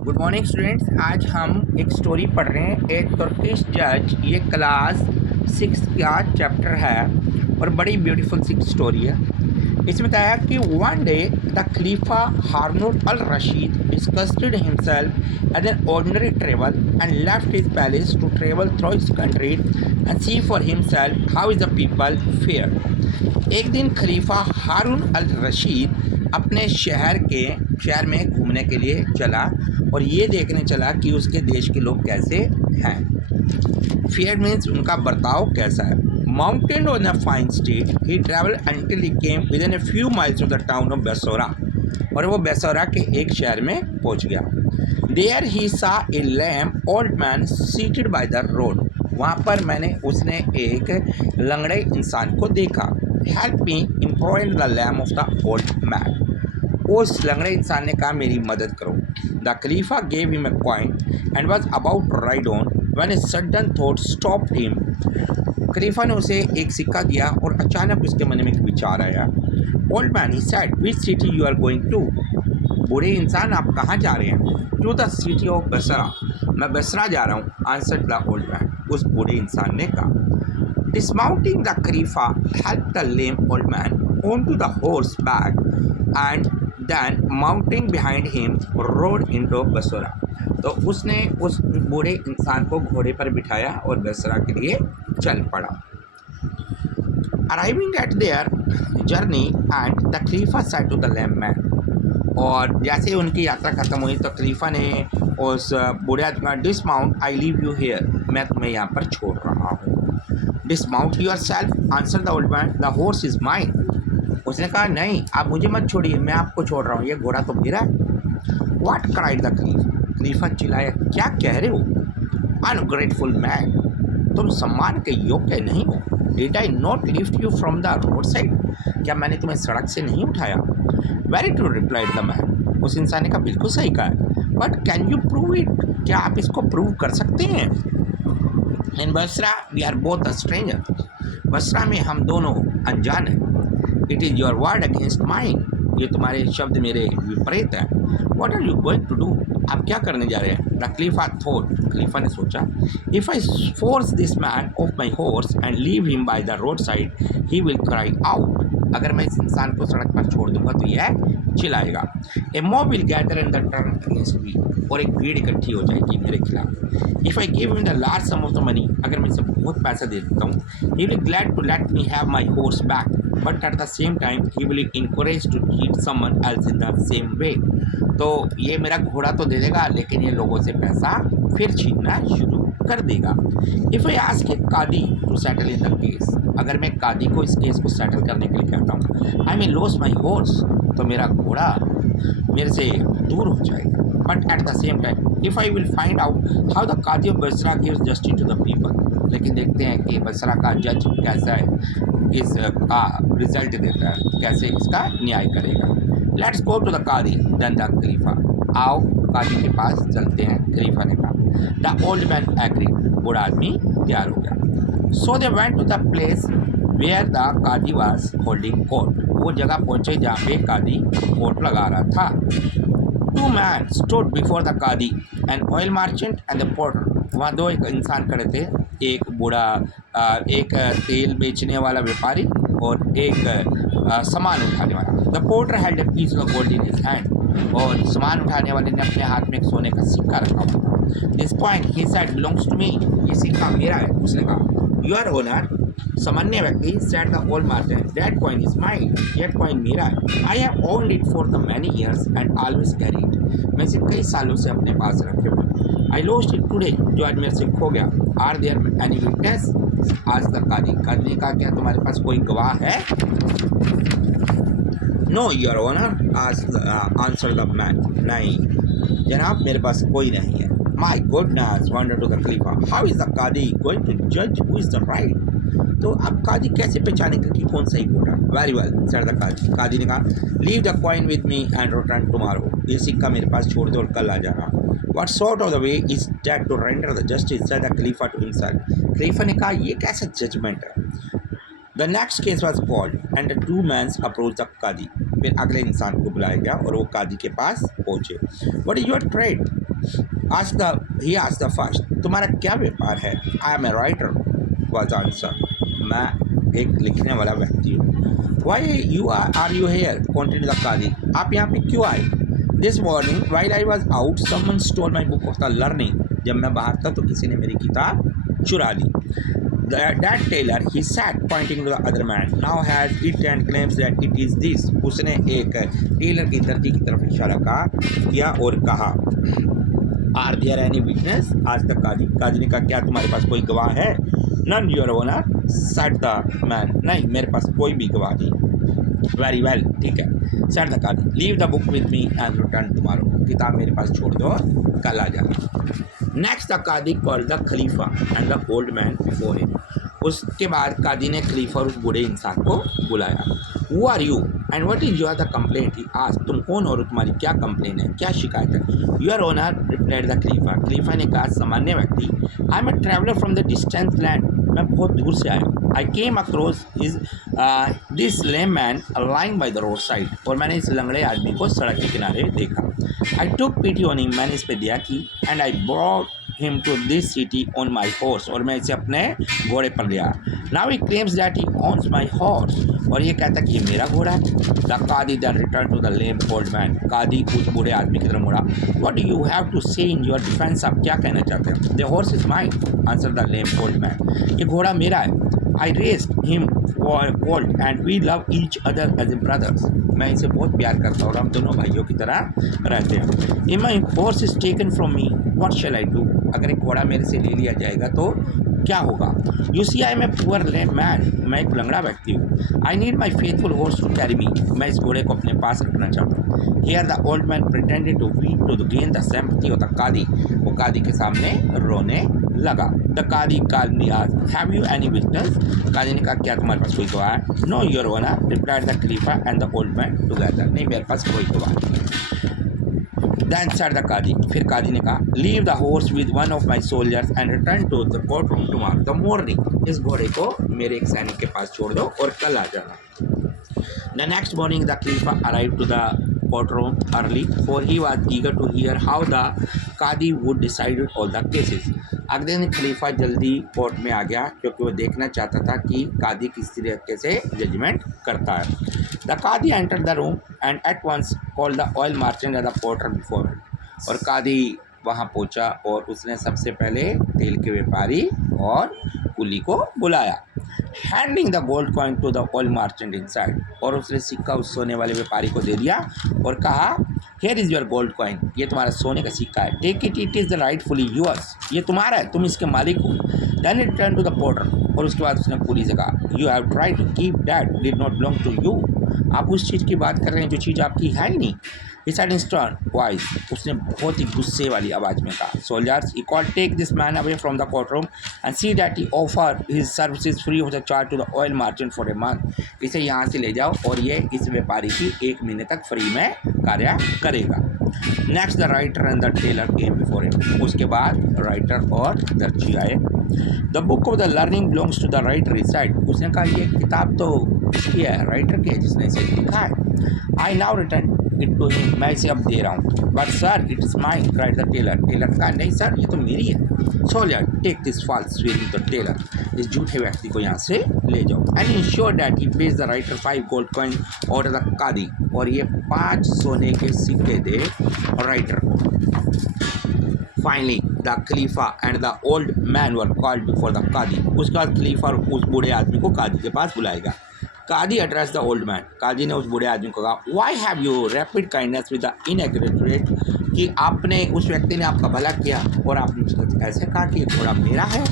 Good morning students. आज हम एक स्टोरी पढ़ रहे हैं, एक तुर्किश जज। ये क्लास 6 का चैप्टर है और बड़ी ब्यूटीफुल सी स्टोरी है। इसमें बताया कि one day the Khalifa Harun al Rashid disgusted himself as an ordinary travel and left his palace to travel through his country and see for himself how is the people fare। एक दिन खलीफा Harun al Rashid अपने शहर में घूमने के लिए चला और ये देखने चला कि उसके देश के लोग कैसे हैं। फेयर मीन्स उनका बर्ताव कैसा है। Mounted on a fine state he travel until he came within a few miles of the town of Basora, और वो बेसोरा के एक शहर में पहुंच गया। There he saw a lame old man seated by the road. वहाँ पर उसने एक लंगड़े इंसान को देखा। Help me employ the lame of the old man. उस लंगड़े इंसान ने कहा मेरी मदद करो। द खलीफा gave him a coin and was about to ride on when a sudden thought stopped him. खलीफा ने उसे एक सिक्का दिया और अचानक उसके मन में एक विचार आया। Old man he said which city you are going to. बूढ़े इंसान आप कहाँ जा रहे हैं? To the city of Basra. मैं बसरा जा रहा हूँ, आंसर्ड द ओल्ड मैन। उस बूढ़े इंसान ने कहा। डिसमाउंटिंग द खलीफा help the lame old man on to the horse back and then mounting behind him rode into Basra. तो उसने उस बूढ़े इंसान को घोड़े पर बिठाया और बसरा के लिए चल पड़ा। Arriving at their journey and the Khalifa said to the lame man. और जैसे उनकी यात्रा खत्म हुई तो खलीफा ने उस बूढ़े आदमी का dismount I leave you here, मैं तुम्हें यहाँ पर छोड़ रहा हूँ। Dismount yourself answer the old man, the horse is mine. उसने कहा नहीं, आप मुझे मत छोड़िए, मैं आपको छोड़ रहा हूँ, ये घोड़ा तो मेरा है। What cried the khalifa. खलीफा चिल्लाया, क्या कह रहे हो? अनग्रेटफुल मैन, तुम सम्मान के योग्य नहीं हो। Did I not lift you from the road side. क्या मैंने तुम्हें सड़क से नहीं उठाया? Very true replied the man. उस इंसान ने कहा बिल्कुल सही कहा है, but can you prove it. क्या आप इसको प्रूव कर सकते हैं? In Basra we are both a stranger. Basra में हम दोनों अनजान हैं। It is your word against mine. ये तुम्हारे शब्द मेरे विपरीत हैं। What are you going to do. आप क्या करने जा रहे हैं? The Khalifa thought. खलीफा ने सोचा, if I force this man of my horse and leave him by the road side he will cry out. अगर मैं इस इंसान को सड़क पर छोड़ दूंगा तो यह चिल्लाएगा। A mob will gather in the turn against me. और एक भीड़ इकट्ठी हो जाएगी मेरे खिलाफ। If I give him the large sum of the money. अगर मैं इसे बहुत पैसा दे देता हूँ, he will glad to let me have my horse back, but at the same time he will encourage to treat someone else in the same way. तो ये मेरा घोड़ा तो दे देगा, लेकिन ये लोगों से पैसा फिर छीनना शुरू कर देगा। If I ask a kadi to settle in the case. अगर मैं कादी को इस केस को सेटल करने के लिए कहता हूँ, आई मे लॉस माई हॉर्स, तो मेरा घोड़ा मेरे से दूर हो जाएगा। But at the same time if I will find out how the kadi of Basra gives justice to the people. लेकिन देखते हैं कि बसरा का जज कैसा है, इसका रिजल्ट देता है, कैसे इसका न्याय करेगा। Let's go to the kadi then the khalifa. आओ कादी के पास चलते हैं, खलीफा ने कहा। The old man agree. बूढ़ा आदमी तैयार हो गया। So they went to the place where the kadi was holding court. वो जगह पहुंचे जहाँ पे कादी कोर्ट लगा रहा था। Two man stood before the kadi, an oil merchant and the porter. वहाँ दो एक इंसान खड़े थे, एक बूढ़ा एक तेल बेचने वाला व्यापारी और एक सामान उठाने वाला। The porter had a piece of gold in his hand. और सामान उठाने वाले ने अपने हाथ में एक सोने का सिक्का रखा हुआ था। This coin he said belongs to me. ये सिक्का मेरा है, उसने कहा। योर ओनर, सामान्य व्यक्ति, said the old merchant, that coin is mine. यह कॉइन मेरा है। I have owned it for the many years and always carry it. मैं इसे कई सालों से अपने पास रखे हुए। आई लॉस्ट इट टुडे, जो आज मेरे से खो गया। Are there any witness. आज तक कादी ने कहा, क्या तुम्हारे पास कोई गवाह है? No your honour answer the man. नहीं जनाब, मेरे पास कोई नहीं है। My goodness wonder to the khalifa, how is the kadi going to जज हु इज द राइट। तो अब कादी कैसे पहचानेगा कि कौन सही बोल रहा है? वेरी वेल सेड द कादी। कादी ने कहा, leave the coin with me and return tomorrow. ये सिक्का मेरे पास छोड़ दो और कल आ जाना। What sort of the way is that to render the justice, said the Khalifa to himself. खलीफा ने कहा, ये कैसा जजमेंट है? The next case was called and the two men approached the Qadi. फिर अगले इंसान को बुलाया गया और वो कादी के पास पहुंचे। What is your trade? He asked the first, तुम्हारा क्या व्यापार है? I am a writer was answer, मैं एक लिखने वाला व्यक्ति हूँ। Why you are you here continue the kadi, आप यहाँ पे क्यों आए? This morning while I was out someone stole my book of the learning, जब मैं बाहर था तो किसी ने मेरी किताब चुरा ली। That tailor, he sat pointing to the other man, now has it and claims that it is this. उसने एक टेलर की दर्जी की तरफ इशारा किया और कहा, आर देयर एनी विटनेस? आज तक काजी ने कहा, क्या तुम्हारे पास कोई गवाह है? None your honour, said the man, नहीं मेरे पास कोई भी गवाह नहीं। वेरी वेल, ठीक है, said the kazi, leave the book with me and return tomorrow, किताब मेरे पास छोड़ दो, कल आ जाना। Next the kadi called the khalifa and the old man before him, उसके बाद कादी ने खलीफा और उस बूढ़े इंसान को बुलाया। Who are you and what is your the complaint? He asked, तुम कौन और तुम्हारी क्या कंप्लेन है, क्या शिकायत है? Your honour replied the khalifa, खलीफा ने कहा, सामान्य व्यक्ति, I am a traveller from the distance land, मैं बहुत दूर से आया हूँ। I came across this lame man lying by the road side, और मैंने इस लंगड़े आदमी को सड़क के किनारे देखा। आई टुक पिटी ऑन हिम, मैंने इस पर दया की, and I brought him to this city on my horse, और मैं इसे अपने घोड़े पर ले आया। Now he claims that he owns my horse, और ये कहता कि ये मेरा घोड़ा है। The Qadi then returned to the lame old man, कादी उस बूढ़े आदमी की तरफ मुड़ा। What do you have to say in your defense? आप क्या कहना चाहते हैं? The horse is mine, answered the lame old man, ये घोड़ा मेरा है। I raised him for colt and we love each other as brothers, मैं इसे बहुत प्यार करता हूँ और हम दोनों भाइयों की तरह रहते हैं। If my horse is taken from me, what shall I do? अगर एक घोड़ा मेरे से ले लिया जाएगा तो क्या होगा? You see, I am a poor lame man, मैं एक लंगड़ा व्यक्ति हूँ। I need my faithful horse to carry me, मैं इस घोड़े को अपने पास रखना चाहता हूँ। Here the old man pretended to weep to gain the sympathy of the Qadi, वो कादी के सामने रोने लगा। The Qadi calmly asked, have you any witness? कादी ने कहा, क्या तुम्हारे पास कोई गवाह है? No, your honor, replied the Khalifa and the old man together, नहीं मेरे पास कोई गवाह नहीं। Then said the Qadi, फिर कादी ने कहा, leave the horse with one of my soldiers and return to the courtroom tomorrow the morning, इस घोड़े को मेरे एक सैनिक के पास छोड़ दो और कल आ जाना। The next morning the Khalifa arrived to the courtroom early, for he was eager to hear how the Qadi would decide all the cases. अगले दिन खलीफा जल्दी कोर्ट में आ गया क्योंकि वो देखना चाहता था कि कादी किस तरीके से जजमेंट करता है। The kadi enter the room and at once called the oil merchant and the porter before him, और कादी वहाँ पहुँचा और उसने सबसे पहले तेल के व्यापारी और कुली को बुलाया। Handing the gold coin to the oil merchant inside, और उसने सिक्का उस सोने वाले व्यापारी को दे दिया और कहा, here is your gold coin, ये तुम्हारा सोने का सिक्का है, take it, it is the rightfully yours, ये तुम्हारा है, तुम इसके मालिक हो। Then it turn to the porter, और उसके बाद उसने पुलिस से कहा, you have try to keep that did not belong to you, आप उस चीज़ की बात कर रहे हैं जो चीज़ आपकी है ही नहीं। He said in stern voice, उसने बहुत ही गुस्से वाली आवाज़ में कहा, soldiers, he called, take this man away from the courtroom and see that he offer his services free of the charge to the oil merchant for a month. इसे यहाँ से ले जाओ और ये इस व्यापारी की 1 महीने तक फ्री में कार्य करेगा। Next the writer and the tailor came before him, उसके बाद राइटर और दर्जी आए। The book of the learning belongs to the writer, he said, उसने कहा ये किताब तो इसकी है, राइटर की है जिसने इसे लिखा है। I now return it to him, मैं इसे अब दे रहा हूँ। But sir it is mine, cried the tailor, tailor कहा, नहीं सर ये तो मेरी है। Soldier take this false swearing the tailor, इस झूठे व्यक्ति को यहाँ से ले जाओ। And ensure that he pays the writer 5 gold coin order the kadi, और ये 5 सोने के सिक्के दे राइटर को। Finally the khalifa and the old man were called before the kadi, उसके बाद खलीफा और उस बूढ़े आदमी को कादी के पास बुलाएगा। कादी एड्रेस द ओल्ड मैन, कादी ने उस बूढ़े आदमी को कहा, why have you repaid kindness with the ingrate, कि आपने उस व्यक्ति ने आपका भला किया और आपने ऐसे कहा कि घोड़ा मेरा है।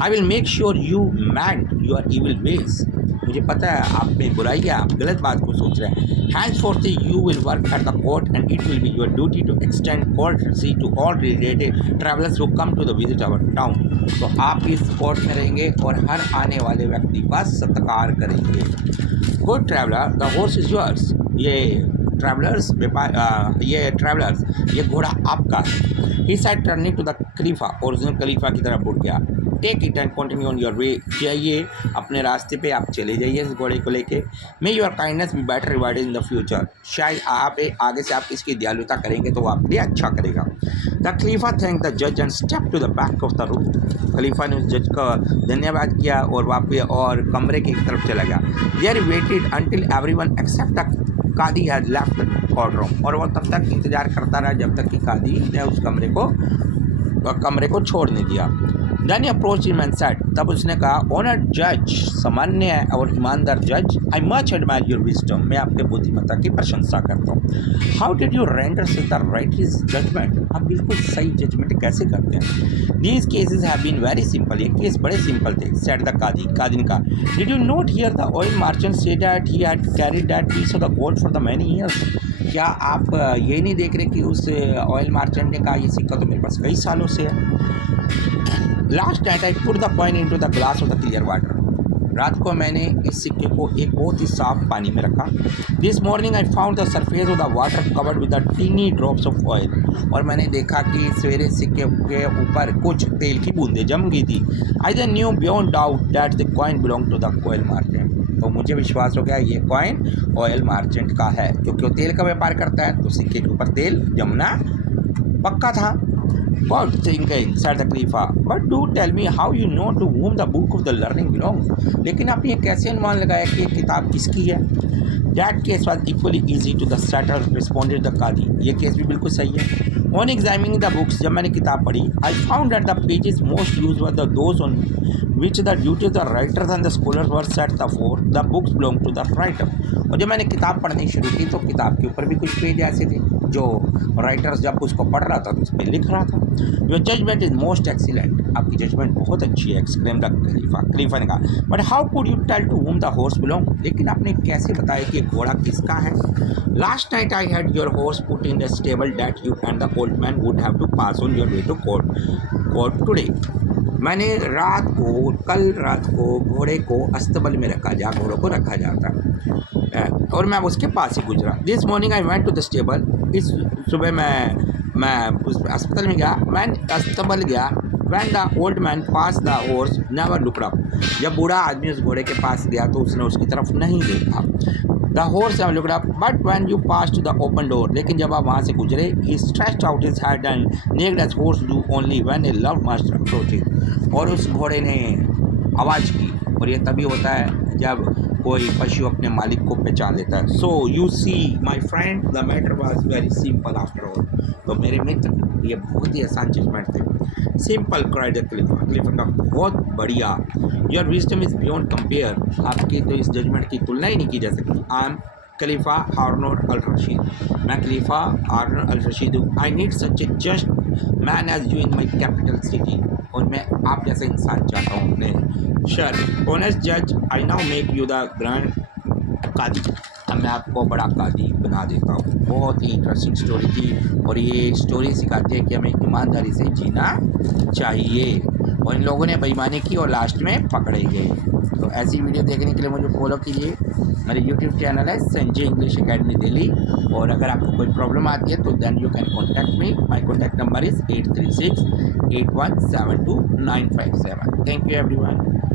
I will make sure you man your evil ways, मुझे पता है आप में बुराई है, आप गलत बात को सोच रहे हैं। Henceforth you will work at the court and it will be your duty to extend courtesy to all related travelers who come to the visit our town. तो आप इस कोर्ट में रहेंगे और हर आने वाले व्यक्ति का सत्कार करेंगे। Good traveler, the horse is yours. ये ट्रैवलर्स ये घोड़ा आपका है। He said turning to the khalifa, original खलीफा की तरफ मुड़ गया। Take it and continue on your way, जाइए अपने रास्ते पे, आप चले जाइए इस घोड़े को लेके। मे your kindness be better rewarded in the future, शायद आप आगे से आप इसकी दयालुता करेंगे तो वो आपके लिए अच्छा करेगा। द खलीफा थैंक द जज and step to the back of the room, खलीफा ने उस जज का धन्यवाद किया और वापस और कमरे की तरफ चला गया। There waited until everyone except the kadi had left the court room, और वो तब तक इंतजार करता रहा जब तक कि कादी ने उस कमरे को छोड़ नहीं दिया। Then he approached him and said, तब उसने कहा, ऑनर्ड जज, सामान्य और ईमानदार जज, I much admire your wisdom, मैं आपके बुद्धिमत्ता की प्रशंसा करता हूँ। How did you render such the right judgement, आप बिल्कुल सही जजमेंट कैसे करते हैं। These cases have been very simple, ये केस बड़े सिंपल थे। सेड द कादी ने कहा, did you not hear the oil merchant say that he had carried that piece of the gold for the many years, क्या आप ये नहीं देख रहे कि उस ऑयल मर्चेंट ने कहा ये सिक्का तो मेरे पास कई सालों से है। Last night I put the coin into the glass of the clear water, रात को मैंने इस सिक्के को एक बहुत ही साफ पानी में रखा। This morning I found the surface of the water covered with the tiny drops of oil, और मैंने देखा कि सवेरे सिक्के के ऊपर कुछ तेल की बूंदें जम गई थी। I then knew beyond doubt that the coin belong to the oil merchant, तो मुझे विश्वास हो गया ये कॉइन ऑयल मार्चेंट का है, क्योंकि वो तेल का व्यापार करता है तो सिक्के के ऊपर तेल जमना पक्का था। Good thinking, said the Khalifa, but do tell me how you know to whom the book of the learning belongs, लेकिन आप ये कैसे अनुमान लगाया कि ये किताब किसकी है। That case was equally easy to the settle, responded the कादी, ये केस भी बिल्कुल सही है। On examining the books, जब मैंने किताब पढ़ी, I found that the pages most used were those on which the duties of the writers and the scholars were set for, the books belong to the writer, और जब मैंने किताब पढ़नी शुरू की तो किताब के ऊपर भी कुछ पेज ऐसे थे जो राइटर्स जब उसको पढ़ रहा था तो उस पर लिख रहा था। Your judgement is most excellent, आपकी जजमेंट बहुत अच्छी है, एक्सक्लेम द खलीफा ने कहा। But how could you tell to whom the horse belong, लेकिन आपने कैसे बताया कि घोड़ा किसका है। Last night I had your horse put in the stable that you and the old man would have to pass on your way to court today, मैंने कल रात को घोड़े को अस्तबल में रखा, जहाँ घोड़ों को रखा जाता और मैं उसके पास ही गुजरा। This morning I went to the stable, इस सुबह मैं उस अस्पताल में गया, मैं अस्तबल गया। When the old man pass the horse never looked up, जब बूढ़ा आदमी उस घोड़े के पास गया तो उसने उसकी तरफ नहीं देखा। The horse have looked up but when you pass to the open door, लेकिन जब आप वहाँ से गुजरे, he stretched out his head and necked as horse do only when a love must approaches, और उस घोड़े ने आवाज़ की, और ये तभी होता है जब कोई पशु अपने मालिक को पहचान लेता है। So you see my friend the matter was very simple after all, तो मेरे मित्र ये बहुत ही आसान जजमेंट थे। सिंपल क्राइड द खलीफा का बहुत बढ़िया। Your wisdom is beyond compare, आपकी तो इस जजमेंट की तुलना ही नहीं की जा सकती। I am Khalifa Harun al Rashid, मैं खलीफा हारून अल रशीद हूँ। I need such a just man as you in my capital city, और मैं आप जैसा इंसान चाहता हूँ अपने शहर। ऑनेस्ट जज, I now make you the grand kadi, अब मैं आपको बड़ा कादी बना देता हूँ। बहुत ही इंटरेस्टिंग स्टोरी थी, और ये स्टोरी सिखाती है कि हमें ईमानदारी से जीना चाहिए, और इन लोगों ने बेईमानी की और लास्ट में पकड़े गए। तो ऐसी वीडियो देखने के लिए मुझे फॉलो कीजिए, मेरे यूट्यूब चैनल है संजय इंग्लिश अकेडमी दिल्ली, और अगर आपको कोई प्रॉब्लम आती है तो then you can contact me, my contact number is 8368172 957। Thank you everyone.